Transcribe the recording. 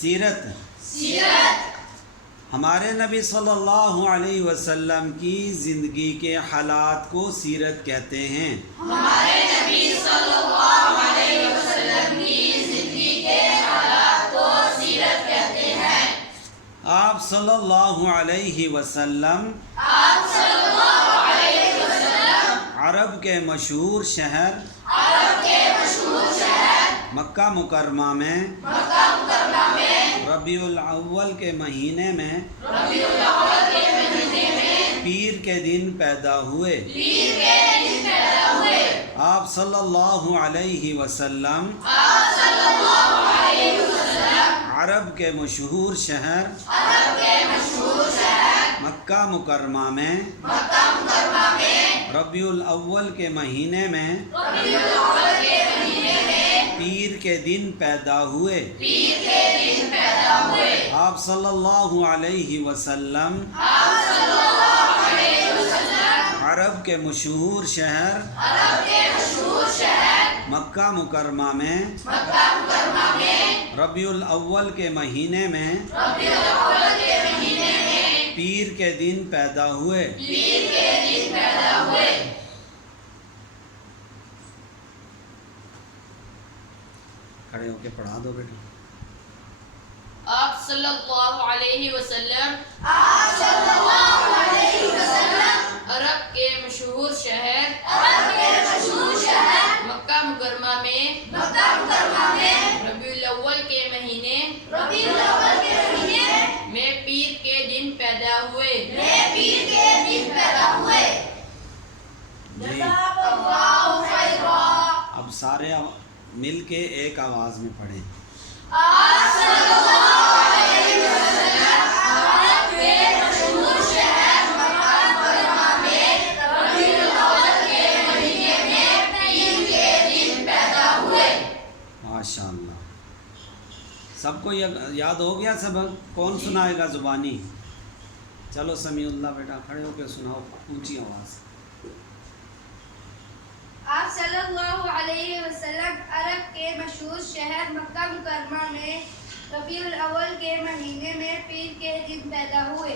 سیرت ہمارے نبی صلی اللہ علیہ وسلم کی زندگی کے حالات کو سیرت کہتے ہیں۔ ہمارے نبی صلی اللہ علیہ وسلم کی زندگی کے حالات کو سیرت کہتے ہیں۔ آپ صلی اللہ علیہ وسلم عرب کے مشہور شہر مکہ مکرمہ میں ربیع الاول کے مہینے میں پیر کے دن پیدا ہوئے۔ آپ صلی اللہ علیہ وسلم عرب کے مشہور شہر مکہ مکرمہ میں ربیع الاول کے مہینے میں پیر کے دن پیدا ہوئے۔ آپ صلی اللہ علیہ وسلم عرب کے مشہور شہر مکہ مکرمہ میں ربیع الاول کے مہینے میں پیر کے دن پیدا ہوئے۔ کھڑے ہو کے پڑھا دو بیٹا۔ آپ صلی اللہ علیہ وسلم عرب کے مشہور شہر مکہ مکرمہ میں ربیع الاول کے مہینے میں پیر کے دن پیدا ہوئے۔ جی اب سارے مل کے ایک آواز میں پڑھیں۔ ماشاء اللہ، سب کو یاد ہو گیا سبق؟ کون سنائے گا زبانی؟ چلو سمیع اللہ بیٹا کھڑے ہو کے سناؤ اونچی آواز۔ آپ صلی اللہ علیہ وسلم عرب کے مشہور شہر مکہ مکرمہ میں ربیع الاول کے مہینے میں پیر کے دن پیدا ہوئے۔